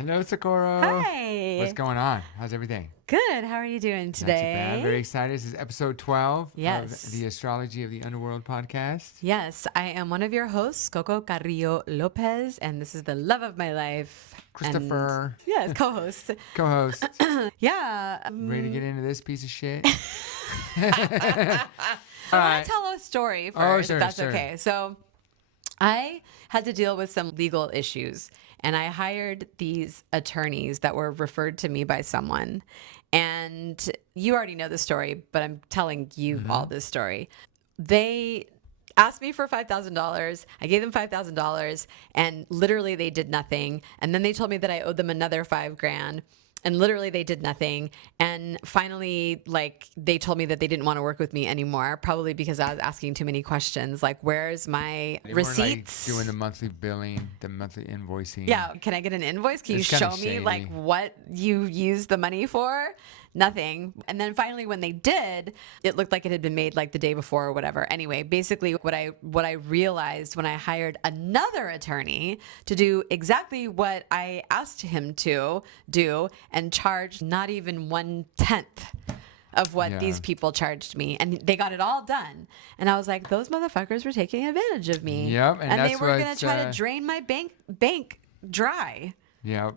Hello, Socorro. Hi. What's going on? How's everything? Good. How are you doing today? Not too bad. Very excited. This is episode 12 Yes. of the Astrology of the Underworld podcast. Yes, I am one of your hosts, Coco Carrillo Lopez, and this is the love of my life. Christopher. And, yes, co-host. Co-host. Yeah. Ready to get into this piece of shit? I want to tell a story first, sure, if that's sure. okay. So I had to deal with some legal issues, and I hired these attorneys that were referred to me by someone. And you already know the story, but I'm telling you all this story. They asked me for $5,000. I gave them $5,000, and literally they did nothing. And then they told me that I owed them another $5,000. And literally they did nothing. And finally, like, they told me that they didn't want to work with me anymore, probably because I was asking too many questions. Like, where's my They receipts? weren't, like, doing the monthly billing, the monthly invoicing. Yeah. Can I get an invoice? Can you It's kinda show me shady. like what you used the money for? Nothing. And then finally when they did, it looked like it had been made like the day before or whatever. Anyway, basically what I realized when I hired another attorney to do exactly what I asked him to do and charge not even 1/10 of what these people charged me, and they got it all done. And I was like, those motherfuckers were taking advantage of me. Yep, and they that's were going what, to try to drain my bank dry. Yep.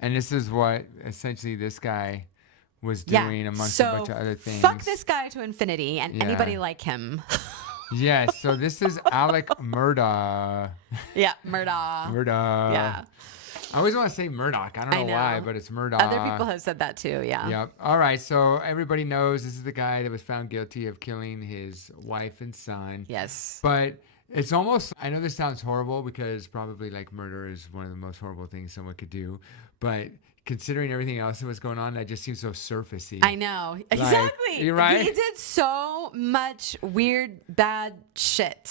And this is what essentially this guy was doing amongst a bunch of other things. Fuck this guy to infinity and Yeah. anybody like him. Yes. So this is Alex Murdaugh. Yeah, Murdaugh. Murdaugh. Yeah. I always want to say Murdoch. I don't know, know. why, but it's Murdaugh. Other people have said that too, yeah. Yep. All right. So everybody knows this is the guy that was found guilty of killing his wife and son. Yes. But it's almost, I know this sounds horrible because probably like murder is one of the most horrible things someone could do. But considering everything else that was going on, that just seems so surfacey. I know. Exactly. You're right. He did so much weird, bad shit.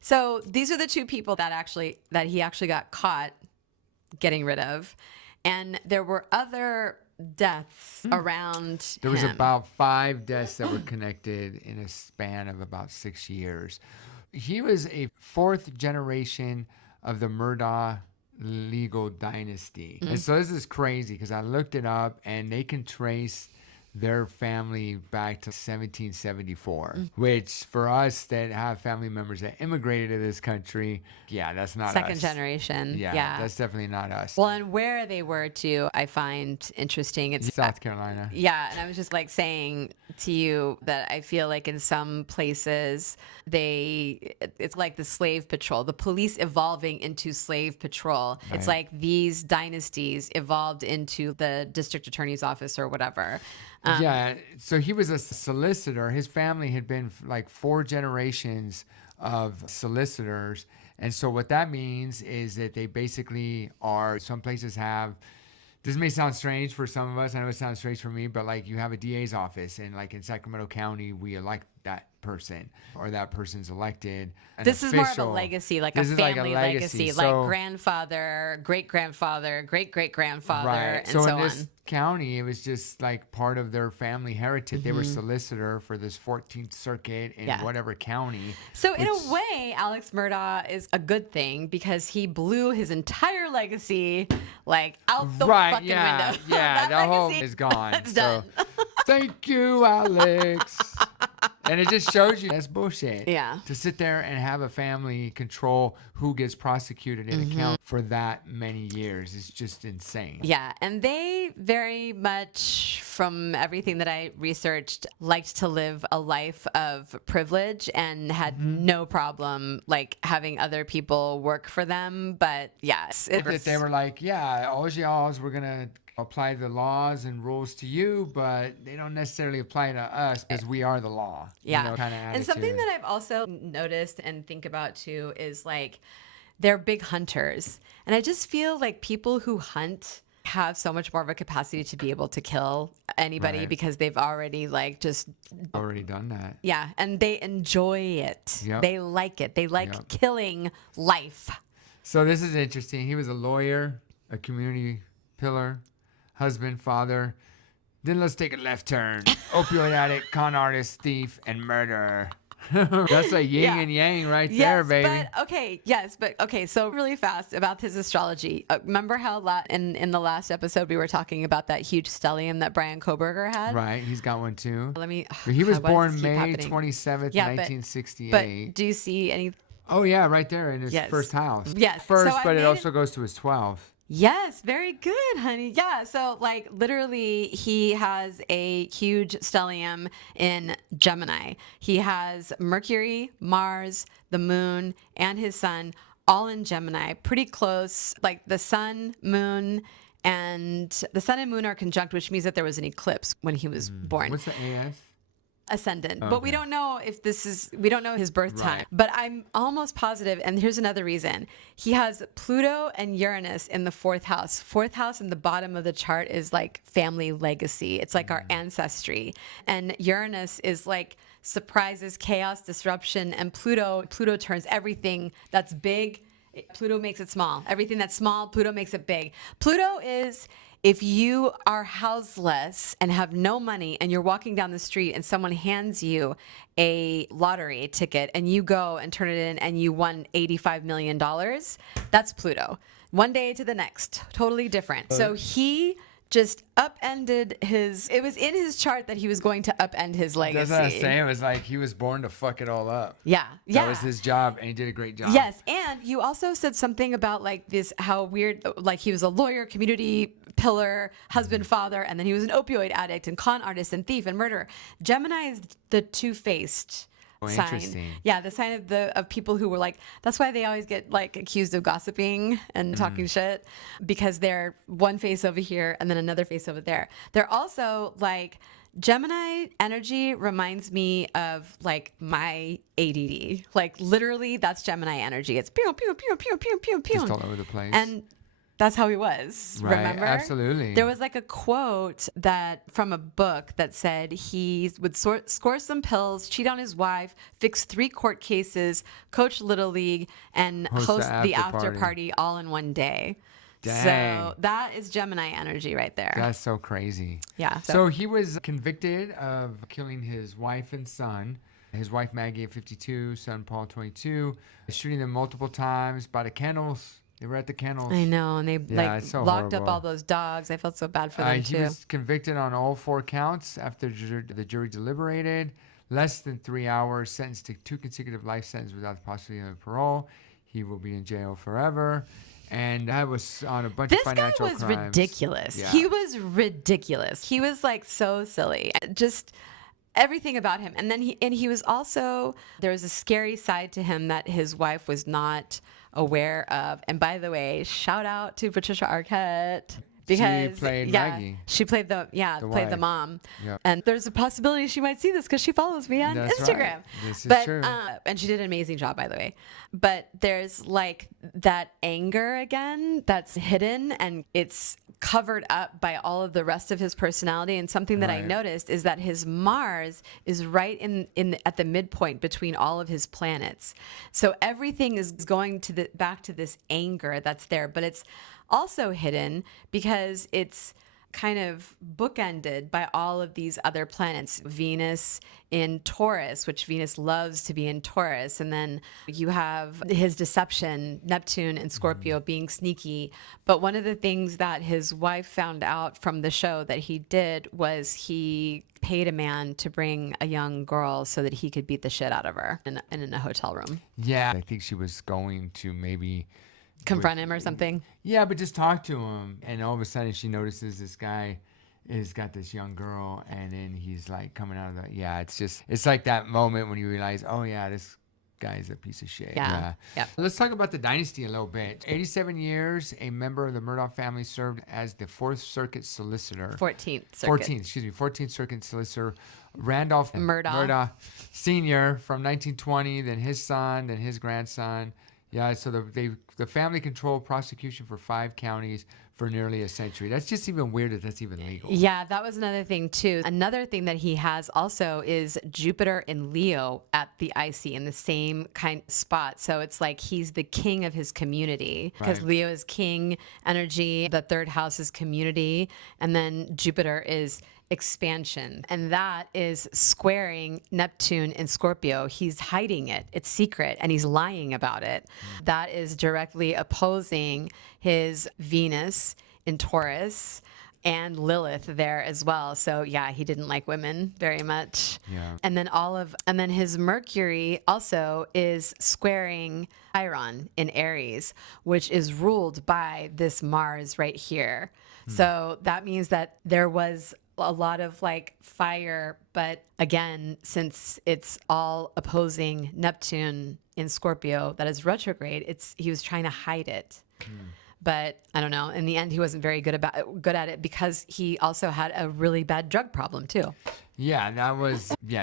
So these are the two people that he actually got caught getting rid of. And there were other deaths around There was him. about 5 deaths that were connected in a span of about 6 years. He was a 4th generation of the Murdaugh legal dynasty. And so this is crazy because I looked it up and they can trace their family back to 1774, which for us that have family members that immigrated to this country, that's not Second us. generation. Yeah, that's definitely not us. Well, and where they were too, I find interesting. It's South Carolina. Yeah, and I was just like saying to you that I feel like in some places it's like the slave patrol, the police evolving into slave patrol. Right. It's like these dynasties evolved into the district attorney's office or whatever. So he was a solicitor. His family had been like 4 generations of solicitors. And so what that means is that they basically are, some places have, this may sound strange for some of us. I know it sounds strange for me, but like you have a DA's office and like in Sacramento County, we elect that person or that person's elected. This is more of a legacy, like a family legacy, So, like grandfather, great-grandfather, great-great-grandfather, right. and So so in this on. county, it was just like part of their family heritage. They were solicitor for this 14th Circuit in whatever county. So in a way, Alex Murdaugh is a good thing because he blew his entire legacy like out the fucking window. Yeah, that whole is gone. It's so, done. thank you, Alex. And it just shows you that's bullshit. Yeah. To sit there and have a family control who gets prosecuted and account for that many years is just insane. Yeah, and they very much, from everything that I researched, liked to live a life of privilege and had no problem like having other people work for them. But yes, They were like, all y'all, we're going to apply the laws and rules to you, but they don't necessarily apply to us because we are the law. Yeah. Kind of attitude. And something that I've also noticed and think about too is like they're big hunters. And I just feel like people who hunt have so much more of a capacity to be able to kill anybody because they've already like just already done that. Yeah, and they enjoy it. Yep. They like it. They like killing life. So this is interesting. He was a lawyer, a community pillar, husband, father. Then let's take a left turn. Opioid addict, con artist, thief, and murderer. That's a yin Yeah. and yang right there, Yes, baby. but okay. So really fast about his astrology. Remember how in the last episode we were talking about that huge stellium that Brian Koberger had? Right, he's got one too. Let me. But he was God, why does born this keep May happening? 27th, Yeah, but 1968. do you see any? Oh yeah, right there in his Yes. first house. Yes. First, So I but it made also goes to his 12th. Yes, very good, honey. Yeah, so like literally he has a huge stellium in Gemini. He has Mercury, Mars, the moon, and his sun all in Gemini, pretty close. Like the sun, moon, and the sun and moon are conjunct, which means that there was an eclipse when he was born. What's the AS? Ascendant, but Okay. we don't know if we don't know his birth time, Right. but I'm almost positive. And here's another reason: he has Pluto and Uranus in the fourth house in the bottom of the chart is like family legacy. It's like our ancestry, and Uranus is like surprises, chaos, disruption, and Pluto turns everything that's big. Pluto makes it small. Everything that's small, Pluto makes it big. Pluto is if you are houseless and have no money and you're walking down the street and someone hands you a lottery ticket and you go and turn it in and you won $85 million, that's Pluto. One day to the next, totally different. So he just upended it was in his chart that he was going to upend his legacy. That's what I'm saying. It was like he was born to fuck it all up. Yeah. That was his job, and he did a great job. Yes, and you also said something about like this, how weird, like he was a lawyer, community pillar, husband, father, and then he was an opioid addict and con artist and thief and murderer. Gemini is the two-faced sign. Interesting. Yeah, the sign of people who were like, that's why they always get like accused of gossiping and talking shit, because they're one face over here and then another face over there. They're also like, Gemini energy reminds me of like my ADD. Like literally, that's Gemini energy. It's pew pew pew pew pew pew pew. Just all over the place. And that's how he was. Right, Remember? absolutely. There was like a quote that from a book that said he would score some pills, cheat on his wife, fix 3 court cases, coach Little League, and host the after party all in one day. Dang. So that is Gemini energy right there. That's so crazy. Yeah. So he was convicted of killing his wife and son. His wife Maggie at 52, son Paul 22, shooting them multiple times by the kennels. They were at the kennels. I know, and they it's so locked horrible. up all those dogs. I felt so bad for them He too. was convicted on all 4 counts after the jury deliberated. Less than 3 hours, sentenced to 2 consecutive life sentences without the possibility of parole. He will be in jail forever. And that was on a bunch of financial crimes. This guy was ridiculous. Yeah. He was ridiculous. He was like so silly. Just everything about him. And then he was also, there was a scary side to him that his wife was not aware of. And by the way, shout out to Patricia Arquette. Because She played yeah, Maggie. she played played the wife. mom. Yep. And there's a possibility she might see this because she follows me on That's Instagram. right. This is true. And she did an amazing job, by the way. But there's like that anger again that's hidden and it's covered up by all of the rest of his personality. And something that I Right. noticed is that his Mars is right in at the midpoint between all of his planets. So everything is going to back to this anger that's there, but it's also hidden because it's kind of bookended by all of these other planets. Venus in Taurus, which Venus loves to be in Taurus. And then you have his deception, Neptune and Scorpio being sneaky. But one of the things that his wife found out from the show that he did was he paid a man to bring a young girl so that he could beat the shit out of her in a hotel room. Yeah. I think she was going to maybe Confront him or something. Yeah, but just talk to him. And all of a sudden she notices this guy has got this young girl, and then he's like coming out of the, it's like that moment when you realize, oh yeah, this guy's a piece of shit. Yeah. Yep. Let's talk about the dynasty a little bit. 87 years, a member of the Murdaugh family served as the 4th Circuit Solicitor. 14th Circuit. 14th Circuit Solicitor. Randolph Murdaugh Sr. from 1920, then his son, then his grandson. Yeah, so the family controlled prosecution for 5 counties for nearly a century. That's just even weird that that's even legal. Yeah, that was another thing too. Another thing that he has also is Jupiter in Leo at the IC in the same kind of spot. So it's like he's the king of his community because Right. Leo is king energy. The 3rd house is community. And then Jupiter is expansion, and that is squaring Neptune in Scorpio. He's hiding it. It's secret, and he's lying about it. That is directly opposing his Venus in Taurus and Lilith there as well. So yeah, he didn't like women very much. Yeah. And then his Mercury also is squaring Chiron in Aries, which is ruled by this Mars right here. So that means that there was a lot of like fire, but again, since it's all opposing Neptune in Scorpio that is retrograde, he was trying to hide it. But I don't know. In the end, he wasn't very good at it because he also had a really bad drug problem too. Yeah,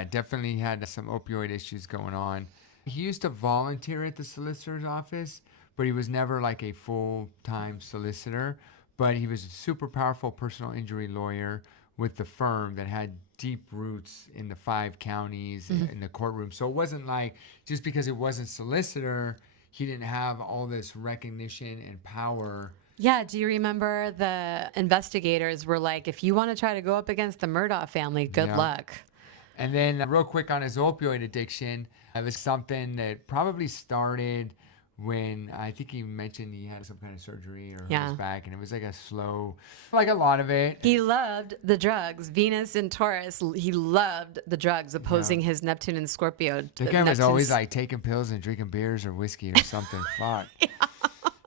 definitely had some opioid issues going on. He used to volunteer at the solicitor's office, but he was never like a full-time solicitor. But he was a super powerful personal injury lawyer with the firm that had deep roots in the 5 counties in the courtroom. So it wasn't like just because it wasn't solicitor, he didn't have all this recognition and power. Yeah. Do you remember the investigators were like, if you want to try to go up against the Murdaugh family, good luck. And then real quick on his opioid addiction, it was something that probably started when I think he mentioned he had some kind of surgery or hurt his back, and it was like a slow, like a lot of it. He loved the drugs. Venus and Taurus, he loved the drugs, opposing his Neptune and Scorpio. The guy was always like taking pills and drinking beers or whiskey or something. Fuck.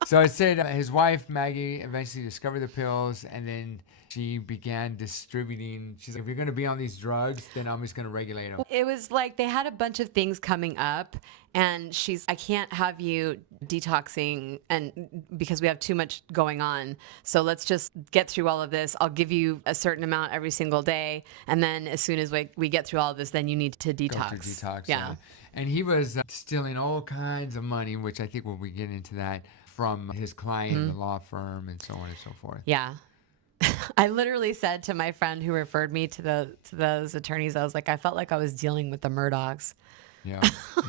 So it said his wife, Maggie, eventually discovered the pills, and then she began distributing. She's like, if you're going to be on these drugs, then I'm just going to regulate them. It was like they had a bunch of things coming up, and I can't have you detoxing and because we have too much going on. So let's just get through all of this. I'll give you a certain amount every single day. And then as soon as we get through all of this, then you need to detox. Go through detox. Yeah. And he was stealing all kinds of money, which I think when we get into that, from his client, the law firm, and so on and so forth. Yeah. I literally said to my friend who referred me to those attorneys, I was like, I felt like I was dealing with the Murdaughs. Yeah,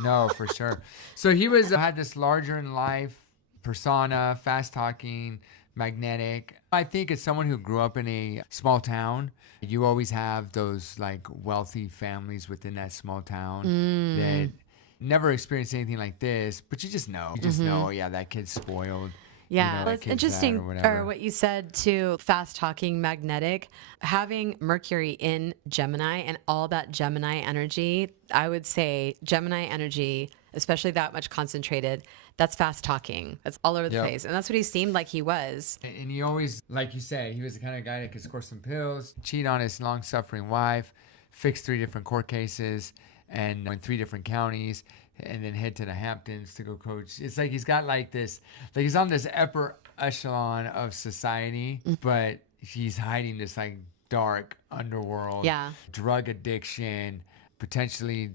no, for sure. So he had this larger in life persona, fast talking, magnetic. I think as someone who grew up in a small town, you always have those like wealthy families within that small town that never experienced anything like this, but you just know. You just know, yeah, that kid's spoiled. Yeah, you know, well, it's interesting, or what you said too, fast talking, magnetic, having Mercury in Gemini and all that Gemini energy. I would say Gemini energy, especially that much concentrated, that's fast talking. That's all over the place. And that's what he seemed like he was. And he always, like you said, he was the kind of guy that could score some pills, cheat on his long-suffering wife, fix 3 different court cases, and in 3 different counties, and then head to the Hamptons to go coach. It's like he's got like this, like he's on this upper echelon of society, but he's hiding this like dark underworld, drug addiction, potentially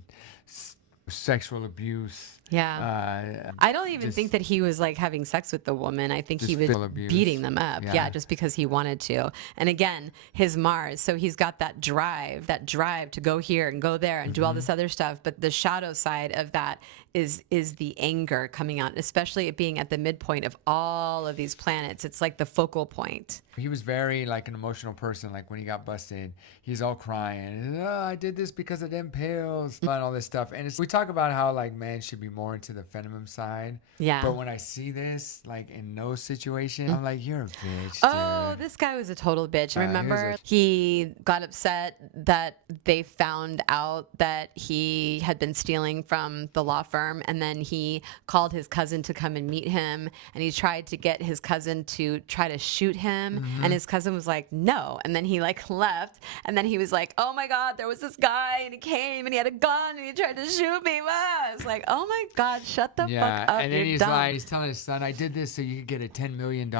sexual abuse. Yeah. I don't even think that he was like having sex with the woman. I think he was beating them up. Yeah, just because he wanted to. And again, his Mars. So he's got that drive to go here and go there and do all this other stuff. But the shadow side of that is the anger coming out, especially it being at the midpoint of all of these planets. It's like the focal point. He was very like an emotional person. Like when he got busted, he's all crying. Oh, I did this because of them pills and all this stuff. And we talk about how like men should be more into the feminine side. Yeah. But when I see this, like in no situation, I'm like, you're a bitch. Oh, dude. this guy was a total bitch. Remember, he got upset that they found out that he had been stealing from the law firm. And then he called his cousin to come and meet him. And he tried to get his cousin to try to shoot him. And his cousin was like, no. And then he like left. And then he was like, oh my God, there was this guy and he came and he had a gun and he tried to shoot me. I was like, oh my God, shut the fuck up. And then You're dumb. he's telling his son, I did this so you could get a $10 million.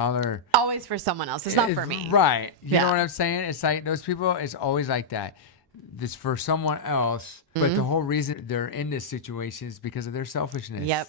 Always for someone else. It's not for me. Right. You know what I'm saying? It's like those people, it's always like that. It's for someone else, but the whole reason they're in this situation is because of their selfishness. Yep.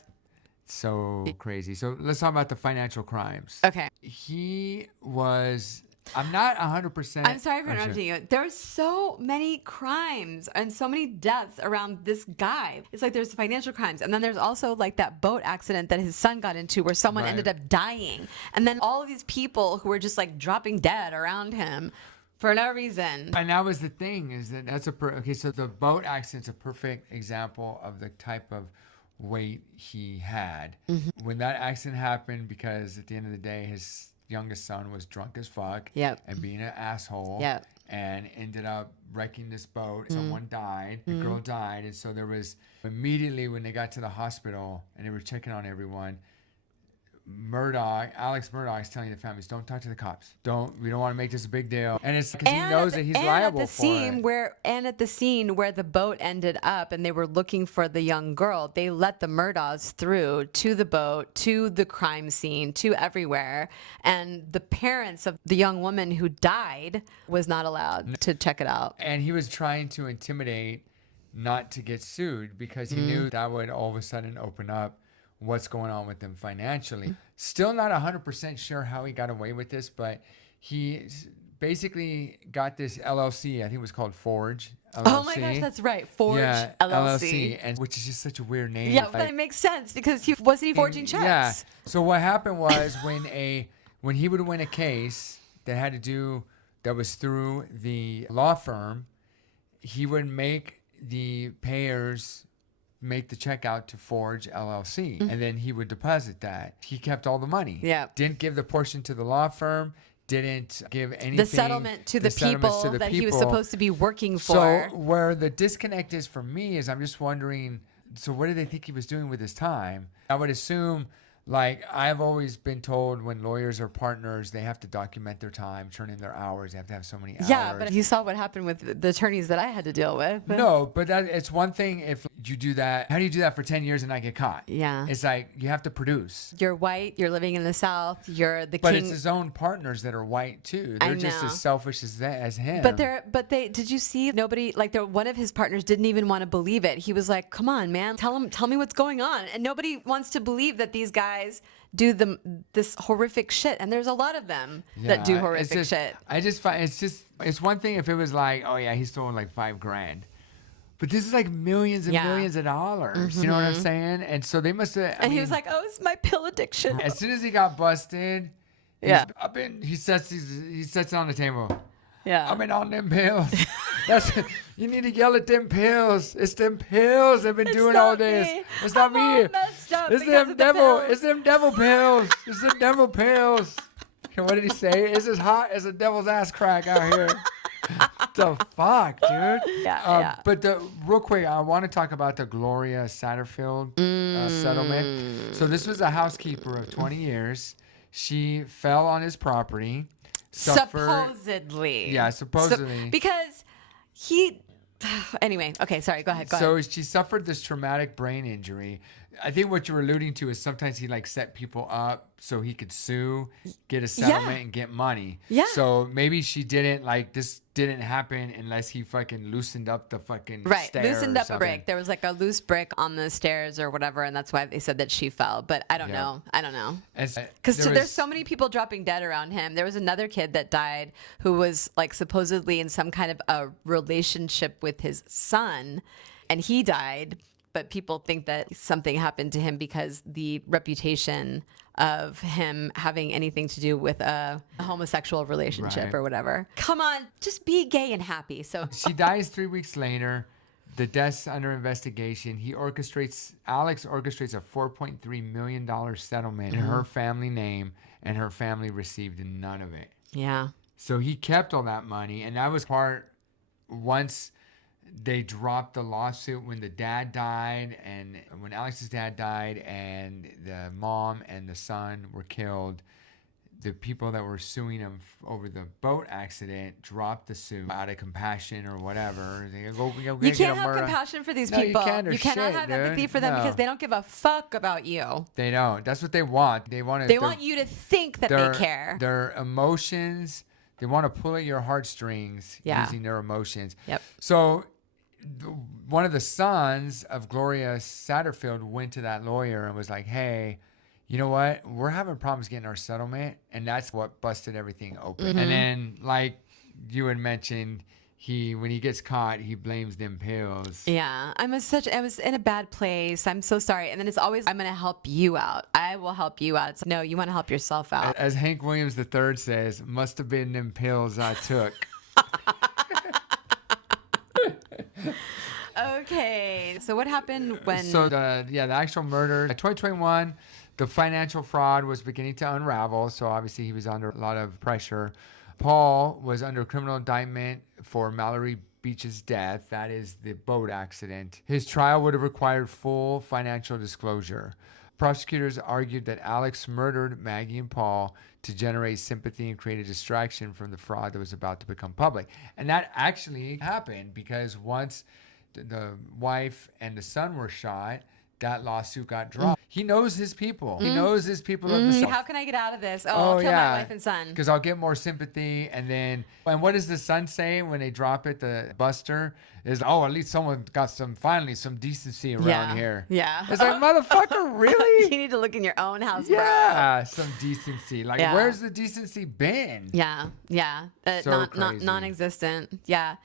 So crazy. So let's talk about the financial crimes. Okay. He was, I'm not 100%. I'm sorry for interrupting you. There's so many crimes and so many deaths around this guy. It's like there's financial crimes. And then there's also like that boat accident that his son got into where someone ended up dying. And then all of these people who were just like dropping dead around him. for no reason. And that was the thing, is that okay, so the boat accident's a perfect example of the type of weight he had. When that accident happened, because at the end of the day, his youngest son was drunk as fuck Yep. and being an asshole Yep. and ended up wrecking this boat. Someone died, the girl died. And so there was, immediately when they got to the hospital and they were checking on everyone, Alex Murdaugh is telling the families, don't talk to the cops. We don't want to make this a big deal. And it's because he knows that he's liable for it. At the scene where the boat ended up and they were looking for the young girl, they let the Murdaughs through to the boat, to the crime scene, to everywhere. And the parents of the young woman who died was not allowed to check it out. And he was trying to intimidate not to get sued because he knew that would all of a sudden open up what's going on with them financially. Still not 100% sure how he got away with this, but he basically got this LLC. I think it was called Forge LLC. Oh my gosh, that's right. Forge LLC. And which is just such a weird name. Yeah, but it makes sense because he wasn't forging checks. Yeah. So what happened was when he would win a case that was through the law firm, he would make the payers make the check out to Forge LLC, and then he would deposit that. He kept all the money. Yeah. Didn't give the portion to the law firm. Didn't give anything. The settlement to the people that he was supposed to be working for. So where the disconnect is for me is I'm just wondering, so what did they think he was doing with his time? I would assume, like, I've always been told when lawyers are partners, they have to document their time, turn in their hours. They have to have so many hours. Yeah, but you saw what happened with the attorneys that I had to deal with. No, but it's one thing if you do that. How do you do that for 10 years and not get caught? Yeah. It's like you have to produce. You're white. You're living in the South. You're the king. But it's his own partners that are white too. They're just as selfish as him. But did you see one of his partners didn't even want to believe it. He was like, "Come on, man, tell me what's going on." And nobody wants to believe that these guys do this horrific shit, and there's a lot of them that do horrific shit. I just find it's one thing if it was like, oh yeah, he stole like $5,000, but this is like millions and millions of dollars. You know what I'm saying? And so they must have. And he was like, "Oh, it's my pill addiction." As soon as he got busted, he sets it on the table. Yeah. I've been on them pills. You need to yell at them pills. It's them pills that have been doing all this. Me. It's not me. It's them devil. It's them devil pills. It's them devil pills. And what did he say? It's as hot as a devil's ass crack out here. The fuck, dude. Yeah. But real quick, I want to talk about the Gloria Satterfield settlement. So this was a housekeeper of 20 years. She fell on his property. Supposedly. Yeah, supposedly. Because he... Anyway, okay, sorry, go ahead. So she suffered this traumatic brain injury. I think what you're alluding to is sometimes he like set people up so he could sue, get a settlement, and get money. Yeah. So maybe she didn't this didn't happen unless he fucking loosened up the fucking stair loosened or up a something. brick. There was like a loose brick on the stairs or whatever, and that's why they said that she fell. But I don't know. Because there's so many people dropping dead around him. There was another kid that died who was like supposedly in some kind of a relationship with his son, and he died. But people think that something happened to him because the reputation of him having anything to do with a homosexual relationship or whatever. Come on, just be gay and happy. So she dies 3 weeks later. The death's under investigation. Alex orchestrates a $4.3 million settlement in her family name, and her family received none of it. Yeah. So he kept all that money, and that was part once they dropped the lawsuit when the dad died, and when Alex's dad died and the mom and the son were killed. The people that were suing him over the boat accident dropped the suit out of compassion or whatever. They go, you can't have compassion for these people. You cannot have empathy for them because they don't give a fuck about you. They don't. That's what they want. They want you to think that they care. Their emotions. They want to pull at your heartstrings using their emotions. Yep. So one of the sons of Gloria Satterfield went to that lawyer and was like, hey, you know what? We're having problems getting our settlement. And that's what busted everything open. And then, like you had mentioned, when he gets caught, he blames them pills. Yeah. I was in a bad place. I'm so sorry. And then it's always, I'm going to help you out. I will help you out. No, you want to help yourself out. As Hank Williams III says, must have been them pills I took. Okay. So what happened when? So the actual murder, 2021, the financial fraud was beginning to unravel. So obviously he was under a lot of pressure. Paul was under criminal indictment for Mallory Beach's death. That is the boat accident. His trial would have required full financial disclosure. Prosecutors argued that Alex murdered Maggie and Paul to generate sympathy and create a distraction from the fraud that was about to become public. And that actually happened because once the wife and the son were shot, that lawsuit got dropped. He knows his people. He knows his people of the South. How can I get out of this? I'll kill my wife and son. Because I'll get more sympathy. And what does the son say when they drop it? The Buster is, at least someone got finally some decency around here. Yeah. It's like, motherfucker, really? You need to look in your own house, Yeah, some decency. Like, Yeah. where's the decency been? Yeah. So crazy. Non-existent. Yeah.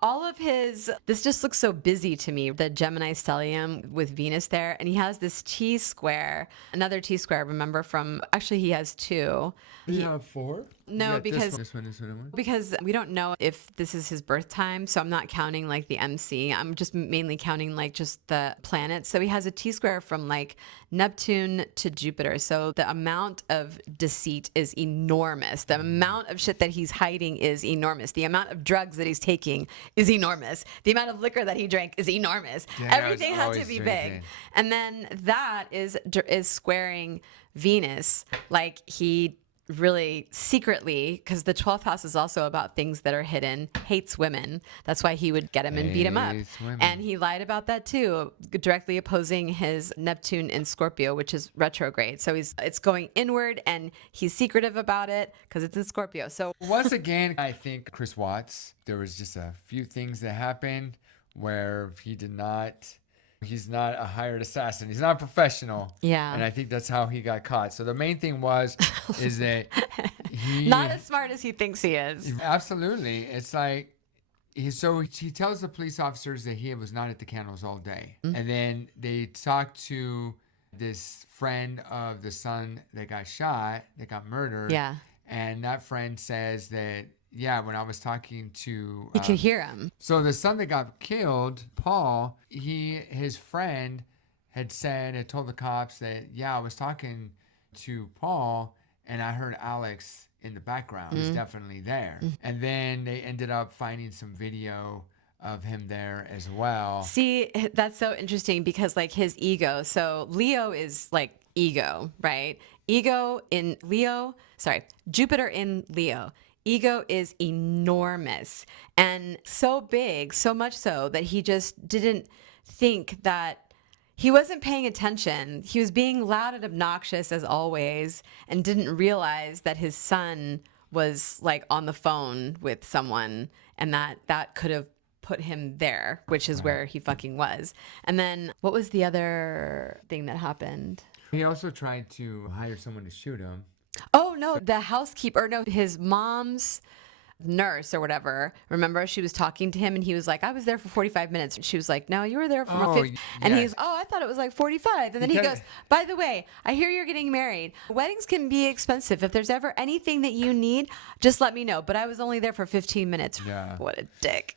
All of this just looks so busy to me. The Gemini stellium with Venus there. And he has this T-square, another T-square, remember actually he has two. You have four? No, because this one. because we don't know if this is his birth time, so I'm not counting like the MC. I'm just mainly counting like just the planets. So he has a T-square from like Neptune to Jupiter. So the amount of deceit is enormous. The amount of shit that he's hiding is enormous. The amount of drugs that he's taking is enormous. The amount of liquor that he drank is enormous. Yeah, Everything had to be big. And then that is squaring Venus, like he really secretly, because the 12th house is also about things that are hidden, hates women. That's why he would get him and beat him up. And he lied about that too, directly opposing his Neptune in Scorpio, which is retrograde. So it's going inward and he's secretive about it because it's in Scorpio. So once again, I think Chris Watts, there was just a few things that happened where he's not a hired assassin. He's not a professional. Yeah. And I think that's how he got caught. So the main thing is that he... Not as smart as he thinks he is. Absolutely. It's like, he tells the police officers that he was not at the candles all day. Mm-hmm. And then they talk to this friend of the son that got shot, that got murdered. Yeah. And that friend says that, yeah, when I was talking to... You could hear him. So the son that got killed, Paul, his friend had told the cops that, yeah, I was talking to Paul and I heard Alex in the background. He's definitely there. And then they ended up finding some video of him there as well. See, that's so interesting because like his ego. So Leo is like ego, right? Jupiter in Leo. Ego is enormous and so big, so much so that he just didn't think that he wasn't paying attention. He was being loud and obnoxious as always and didn't realize that his son was like on the phone with someone and that could have put him there, which is where he fucking was. And then what was the other thing that happened? He also tried to hire someone to shoot him. Oh, no, the housekeeper, his mom's nurse or whatever. Remember, she was talking to him and he was like, I was there for 45 minutes. She was like, no, you were there for 50. And he's, I thought it was like 45. And then he goes, by the way, I hear you're getting married. Weddings can be expensive. If there's ever anything that you need, just let me know. But I was only there for 15 minutes. Yeah. What a dick.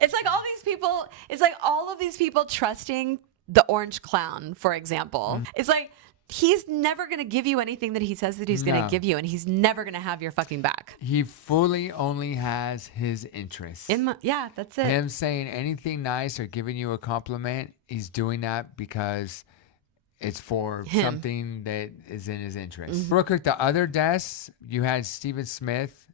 It's like all of these people trusting the orange clown, for example. It's like, he's never going to give you anything that he says that he's going to give you, and he's never going to have your fucking back. He fully only has his interests. Yeah, that's it. Him saying anything nice or giving you a compliment, he's doing that because it's for something that is in his interest. Real quick, the other deaths, you had Stephen Smith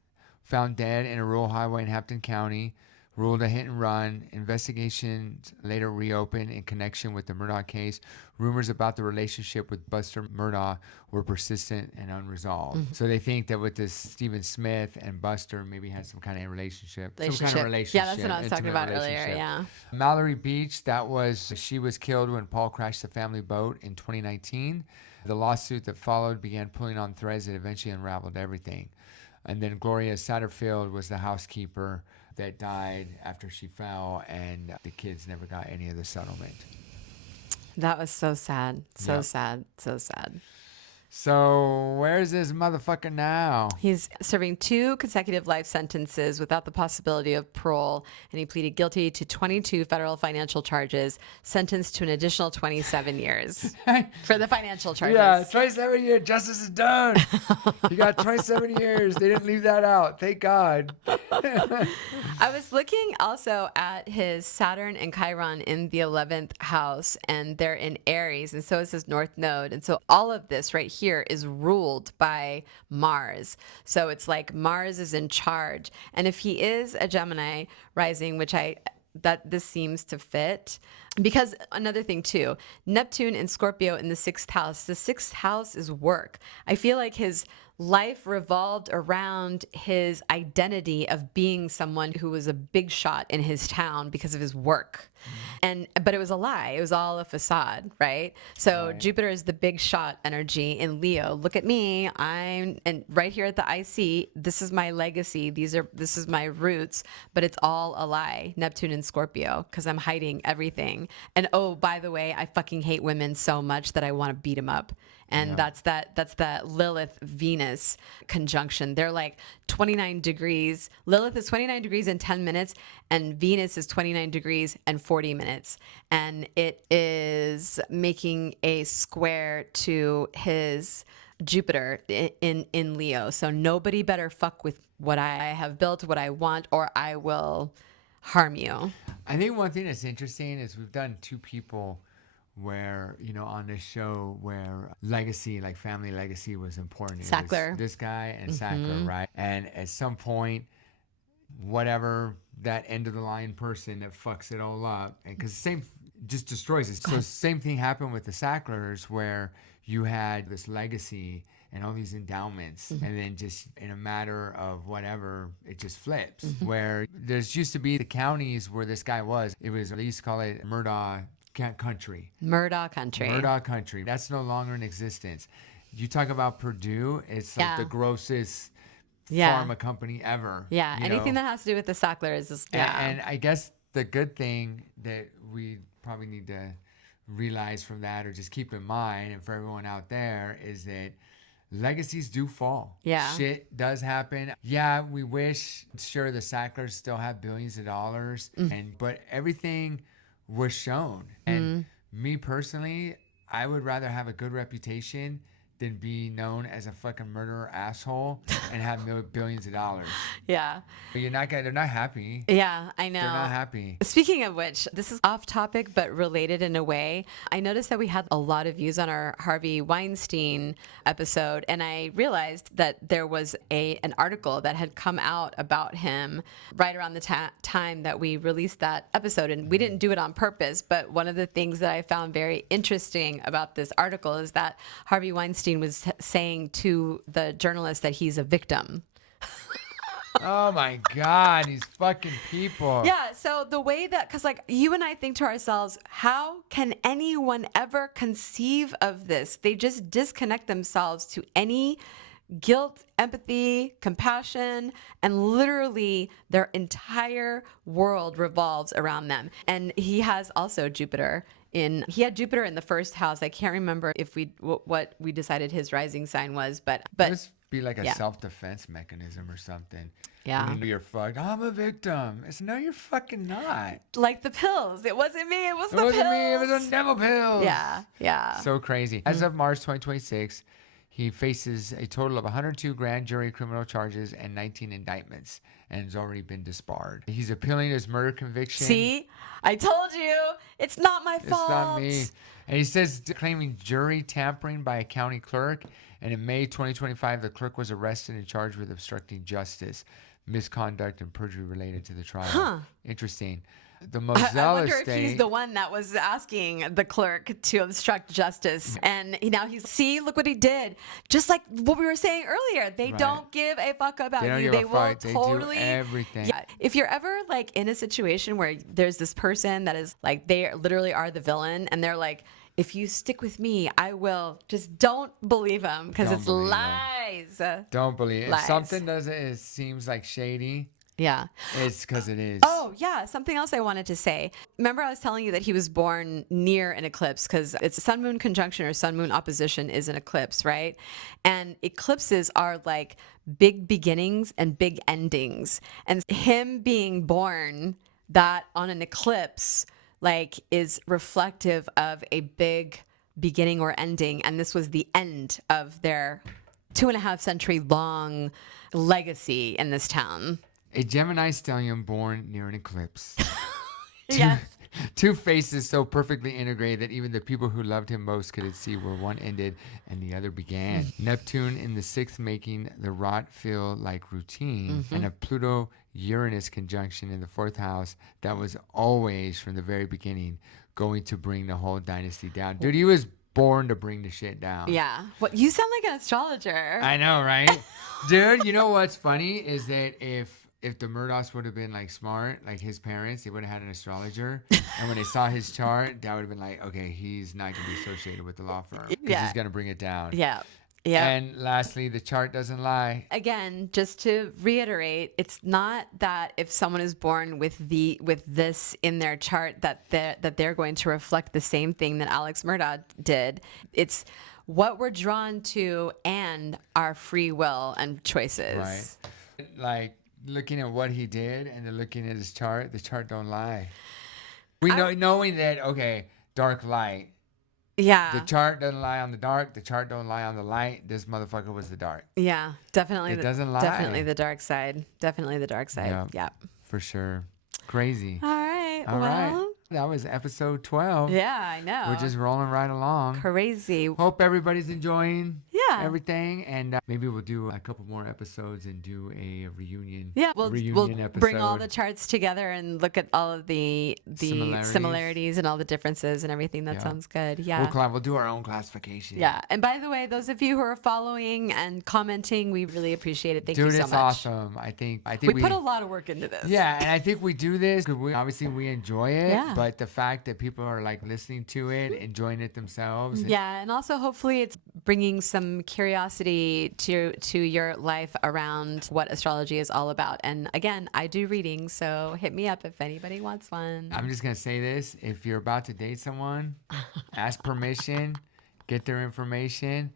found dead in a rural highway in Hampton County, ruled a hit and run. Investigations later reopened in connection with the Murdaugh case. Rumors about the relationship with Buster Murdaugh were persistent and unresolved. So they think that with this Stephen Smith and Buster maybe had some kind of relationship. Some kind of relationship. Yeah, that's what I was talking about earlier, yeah. Mallory Beach, she was killed when Paul crashed the family boat in 2019. The lawsuit that followed began pulling on threads that eventually unraveled everything. And then Gloria Satterfield was the housekeeper that died after she fell, and the kids never got any of the settlement. That was so sad. So sad. So where's this motherfucker now? He's serving 2 consecutive life sentences without the possibility of parole, and he pleaded guilty to 22 federal financial charges, sentenced to an additional 27 years for the financial charges. Yeah, 27 years. Justice is done. You got 27 years. They didn't leave that out. Thank God. I was looking also at his Saturn and Chiron in the 11th house, and they're in Aries, and so is his North Node. And so all of this right here is ruled by Mars. So it's like Mars is in charge. And if he is a Gemini rising, which this seems to fit. Because another thing too, Neptune and Scorpio in the 6th house. The 6th house is work. I feel like his life revolved around his identity of being someone who was a big shot in his town because of his work. But it was a lie. It was all a facade, right? So Right. Jupiter is the big shot energy in Leo. Look at me. And right here at the IC, this is my legacy. This is my roots, but it's all a lie. Neptune and Scorpio, because I'm hiding everything. And oh, by the way, I fucking hate women so much that I want to beat them up. And that's that Lilith Venus conjunction. They're like 29 degrees. Lilith is 29 degrees in 10 minutes, and Venus is 29 degrees and 40 minutes. And it is making a square to his Jupiter in Leo. So nobody better fuck with what I have built, what I want, or I will harm you. I think one thing that's interesting is we've done 2 people where, on this show where legacy, like family legacy, was important. It was Sackler. this guy and Sackler, right? And at some point, whatever that end of the line person that fucks it all up, and because same just destroys it. So same thing happened with the Sacklers, where you had this legacy and all these endowments, and then just in a matter of whatever, it just flips. Where there's used to be the counties where this guy was. It was, they used to call it Murdaugh country. Murdaugh country. Murdaugh country. That's no longer in existence. You talk about Purdue, it's like the grossest pharma company ever. Yeah, anything that has to do with the Sacklers is, And I guess the good thing that we probably need to realize from that, or just keep in mind, and for everyone out there, is that legacies do fall. Yeah. Shit does happen. Yeah, we wish, sure, the Sacklers still have billions of dollars, but everything was shown. And me personally, I would rather have a good reputation than be known as a fucking murderer asshole and have billions of dollars. Yeah. But they're not happy. Yeah, I know. They're not happy. Speaking of which, this is off topic but related in a way. I noticed that we had a lot of views on our Harvey Weinstein episode, and I realized that there was an article that had come out about him right around the time that we released that episode, and we didn't do it on purpose. But one of the things that I found very interesting about this article is that Harvey Weinstein was saying to the journalist that he's a victim. Oh my God, these fucking people. Yeah, so the way that, because like you and I think to ourselves, how can anyone ever conceive of this? They just disconnect themselves to any guilt, empathy, compassion, and literally their entire world revolves around them. And he has also Jupiter. He had Jupiter in the 1st house. I can't remember if what we decided his rising sign was, but It must be like a self-defense mechanism or something. Yeah. When you're fucked. I'm a victim. No, you're fucking not. like the pills. It wasn't me. It was It the wasn't pills. me. It was the devil pills. Yeah. So crazy. As of March 2026, he faces a total of 102 grand jury criminal charges and 19 indictments, and has already been disbarred. He's appealing his murder conviction. See, I told you, it's not my fault. It's not me. And he says claiming jury tampering by a county clerk. And in May 2025, the clerk was arrested and charged with obstructing justice, misconduct, and perjury related to the trial. Interesting. The most zealous I wonder if state, he's the one that was asking the clerk to obstruct justice. And now look what he did. Just like what we were saying earlier, they don't give a fuck about They don't you. give a They will fuck. They do totally everything. Yeah. If you're ever like in a situation where there's this person that is like, they literally are the villain, and they're like, if you stick with me, I will. Just don't believe them, because Don't it's believe 'em. lies. Don't believe it. If Lies. something doesn't, it seems like shady, Yeah. It's because it is. Oh, yeah. Something else I wanted to say. Remember, I was telling you that he was born near an eclipse because it's sun moon conjunction or sun moon opposition is an eclipse, right? And eclipses are like big beginnings and big endings. And him being born that on an eclipse, like, is reflective of a big beginning or ending. And this was the end of their 2.5 century long legacy in this town. A Gemini stellium born near an eclipse. Yeah. Two faces so perfectly integrated that even the people who loved him most could see where one ended and the other began. Neptune in the 6th making the rot feel like routine, and a Pluto-Uranus conjunction in the 4th house that was always, from the very beginning, going to bring the whole dynasty down. Dude, he was born to bring the shit down. Yeah. What, you sound like an astrologer. I know, right? Dude, you know what's funny is that if the Murdaughs would have been like smart, like his parents, they would have had an astrologer. And when they saw his chart, that would have been like, okay, he's not going to be associated with the law firm because he's going to bring it down. Yeah. Yeah. And lastly, the chart doesn't lie. Again, just to reiterate, it's not that if someone is born with this in their chart that they're going to reflect the same thing that Alex Murdaugh did. It's what we're drawn to and our free will and choices. Right. Like, looking at what he did and then looking at his chart, the chart don't lie. We know, knowing that, okay, dark light. Yeah. The chart doesn't lie on the dark. The chart don't lie on the light. This motherfucker was the dark. Yeah, definitely. It doesn't lie. Definitely the dark side. Definitely the dark side. Yeah. For sure. Crazy. All right. All right. That was episode 12. Yeah, I know. We're just rolling right along. Crazy. Hope everybody's enjoying everything. And maybe we'll do a couple more episodes and do a reunion. Yeah, we'll episode. Bring all the charts together and look at all of the similarities and all the differences and everything. That sounds good. Yeah. We'll do our own classification. Yeah. And by the way, those of you who are following and commenting, we really appreciate it. Thank you so much. Dude, it's awesome. I think we put a lot of work into this. Yeah, and I think we do this because we enjoy it. Yeah. But the fact that people are like listening to it, enjoying it themselves. Yeah, and also hopefully it's bringing some curiosity to your life around what astrology is all about. And again, I do readings, so hit me up if anybody wants one. I'm just going to say this. If you're about to date someone, ask permission, get their information,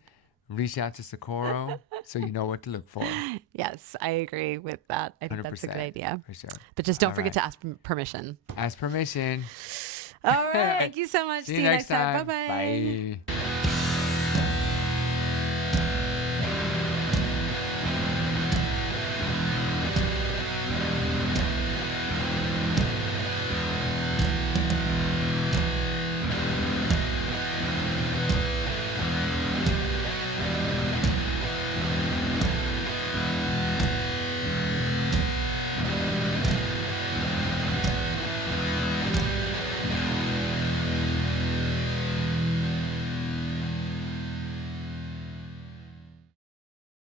reach out to Socorro so you know what to look for. Yes, I agree with that. I think that's a good idea. For sure. But just don't forget to ask permission. Ask permission. All right. Thank you so much. See you next time. Bye-bye. Bye.